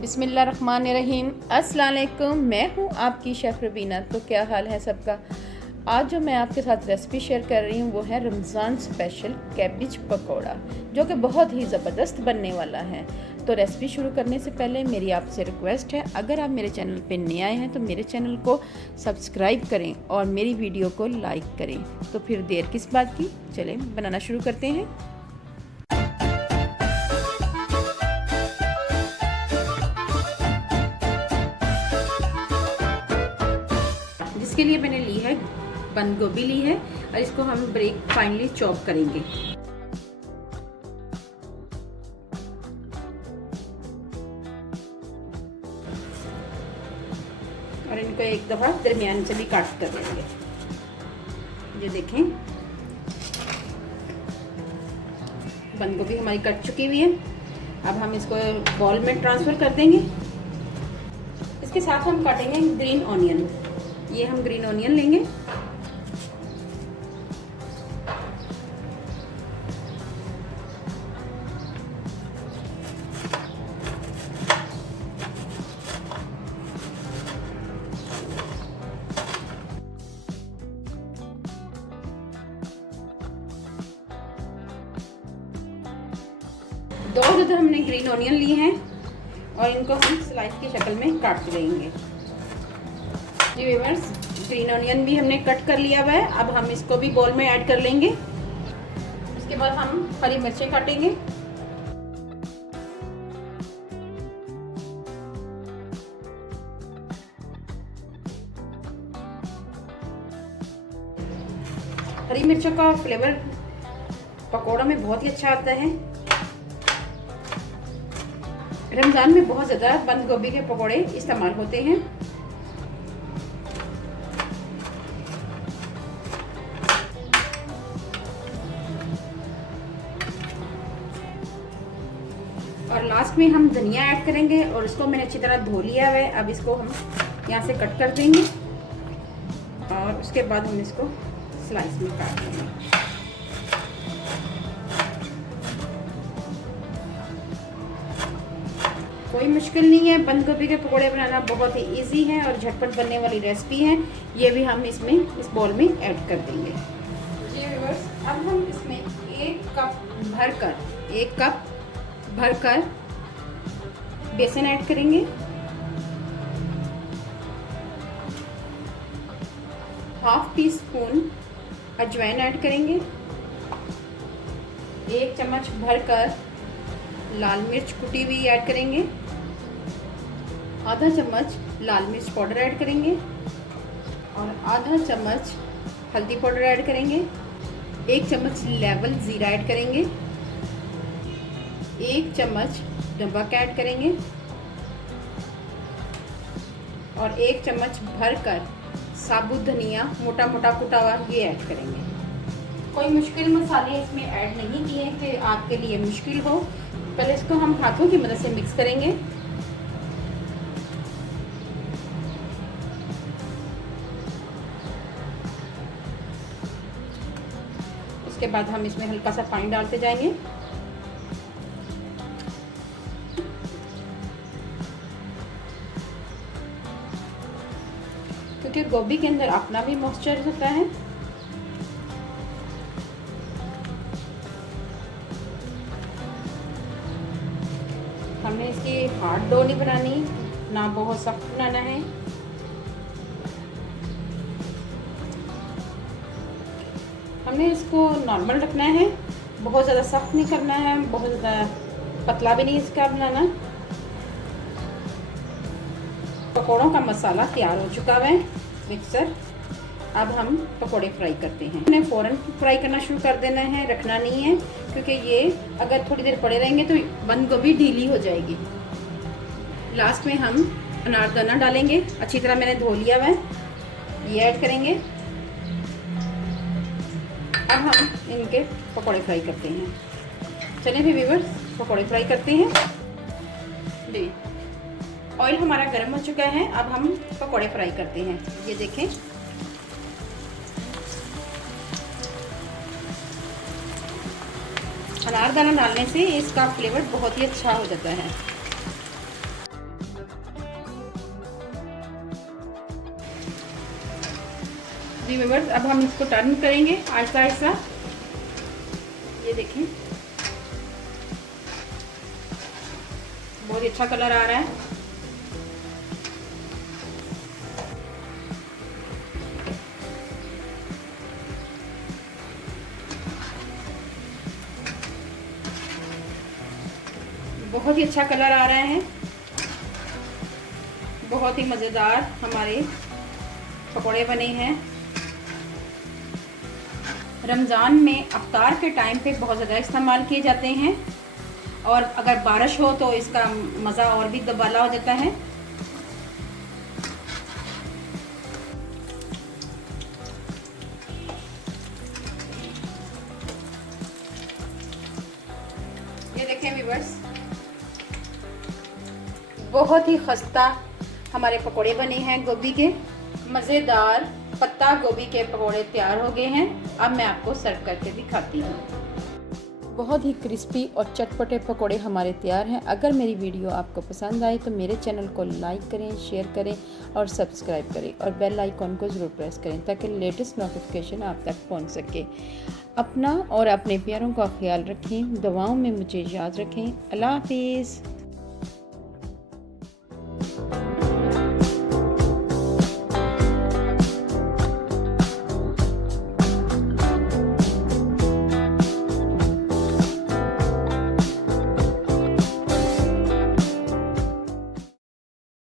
बिस्मिल्लाहिर्रहमानिर्रहीम। अस्सलाम वालेकुम। मैं हूँ आपकी शेफ़ रबीना। तो क्या हाल है सबका। आज जो मैं आपके साथ रेसिपी शेयर कर रही हूँ वो है रमज़ान स्पेशल कैबिज पकौड़ा, जो कि बहुत ही ज़बरदस्त बनने वाला है। तो रेसिपी शुरू करने से पहले मेरी आपसे रिक्वेस्ट है, अगर आप मेरे चैनल पे नए आए हैं तो मेरे चैनल को सब्सक्राइब करें और मेरी वीडियो को लाइक करें। तो फिर देर किस बात की, चलें बनाना शुरू करते हैं। इसके लिए मैंने ली है बंद गोभी ली है और इसको हम फाइनली चॉप करेंगे। और इनको एक दफ़ा दरमियान से भी काट कर लेंगे। ये देखें, बंद गोभी हमारी कट चुकी हुई है। अब हम इसको बॉल में ट्रांसफ़र कर देंगे। इसके साथ हम काटेंगे ग्रीन ऑनियन। ये हम ग्रीन ऑनियन लेंगे। दो जो हमने ग्रीन ऑनियन लिए हैं और इनको हम स्लाइस की शक्ल में काट लेंगे। जी व्यूअर्स, ग्रीन ऑनियन भी हमने कट कर लिया हुआ है। अब हम इसको भी बोल में ऐड कर लेंगे। उसके बाद हम हरी मिर्चें काटेंगे। हरी मिर्चों का फ्लेवर पकौड़ा में बहुत ही अच्छा आता है। रमज़ान में बहुत ज़्यादा बंद गोभी के पकौड़े इस्तेमाल होते हैं। और लास्ट में हम धनिया ऐड करेंगे और इसको मैंने अच्छी तरह धो लिया है। अब इसको हम यहाँ से कट कर देंगे और उसके बाद हम इसको स्लाइस में काट देंगे। कोई मुश्किल नहीं है, बंद गोभी के पकौड़े बनाना बहुत ही इजी है और झटपट बनने वाली रेसिपी है। ये भी हम इसमें इस बॉल में ऐड कर देंगे। जी व्यूअर्स, अब हम इसमें एक कप भरकर बेसन ऐड करेंगे। हाफ टी स्पून अजवाइन ऐड करेंगे। एक चम्मच भरकर लाल मिर्च कुटी हुई ऐड करेंगे। आधा चम्मच लाल मिर्च पाउडर ऐड करेंगे और आधा चम्मच हल्दी पाउडर ऐड करेंगे। एक चम्मच लेवल ज़ीरा ऐड करेंगे। एक चम्मच नमक ऐड करेंगे और एक चम्मच भरकर साबुत धनिया मोटा मोटा कुटा हुआ ये ऐड करेंगे। कोई मुश्किल मसाले इसमें ऐड नहीं किए कि आपके लिए मुश्किल हो। पहले इसको हम हाथों की मदद से मिक्स करेंगे। उसके बाद हम इसमें हल्का सा पानी डालते जाएंगे। क्योंकि गोभी के अंदर अपना भी मॉइस्चर होता है। हमने इसकी हार्ड डो नहीं बनानी, ना बहुत सख्त बनाना है। हमने इसको नॉर्मल रखना है, बहुत ज़्यादा सख्त नहीं करना है, बहुत ज़्यादा पतला भी नहीं इसका बनाना। पकौड़ों का मसाला तैयार हो चुका है मिक्सर। अब हम पकौड़े फ्राई करते हैं। हमने फ़ौरन फ्राई करना शुरू कर देना है, रखना नहीं है, क्योंकि ये अगर थोड़ी देर पड़े रहेंगे तो बंद गोभी ढीली हो जाएगी। लास्ट में हम अनारदाना डालेंगे। अच्छी तरह मैंने धो लिया है, ये ऐड करेंगे। अब हम इनके पकौड़े फ्राई करते हैं। चलिए भी व्यूअर्स, पकौड़े फ्राई करते हैं। जी, ऑयल हमारा गर्म हो चुका है। अब हम पकौड़े फ्राई करते हैं। ये देखें, अनारदाना डालने से इसका फ्लेवर बहुत ही अच्छा हो जाता है। जी व्यूअर्स, अब हम इसको टर्न करेंगे आहिस्ता आहिस्ता। ये देखें, बहुत ही अच्छा कलर आ रहा है। बहुत ही अच्छा कलर आ रहा है। बहुत ही मज़ेदार हमारे पकौड़े बने हैं। रमज़ान में अफ्तार के टाइम पे बहुत ज़्यादा इस्तेमाल किए जाते हैं, और अगर बारिश हो तो इसका मज़ा और भी दुबाला हो जाता है। ये देखें व्यूअर्स, बहुत ही खस्ता हमारे पकोड़े बने हैं गोभी के। मज़ेदार पत्ता गोभी के पकोड़े तैयार हो गए हैं। अब मैं आपको सर्व करके दिखाती हूँ। बहुत ही क्रिस्पी और चटपटे पकोड़े हमारे तैयार हैं। अगर मेरी वीडियो आपको पसंद आए तो मेरे चैनल को लाइक करें, शेयर करें और सब्सक्राइब करें, और बेल आइकॉन को ज़रूर प्रेस करें ताकि लेटेस्ट नोटिफिकेशन आप तक पहुंच सके। अपना और अपने प्यारों का ख्याल रखें, दुआओं में मुझे याद रखें। अल्लाह हाफिज़।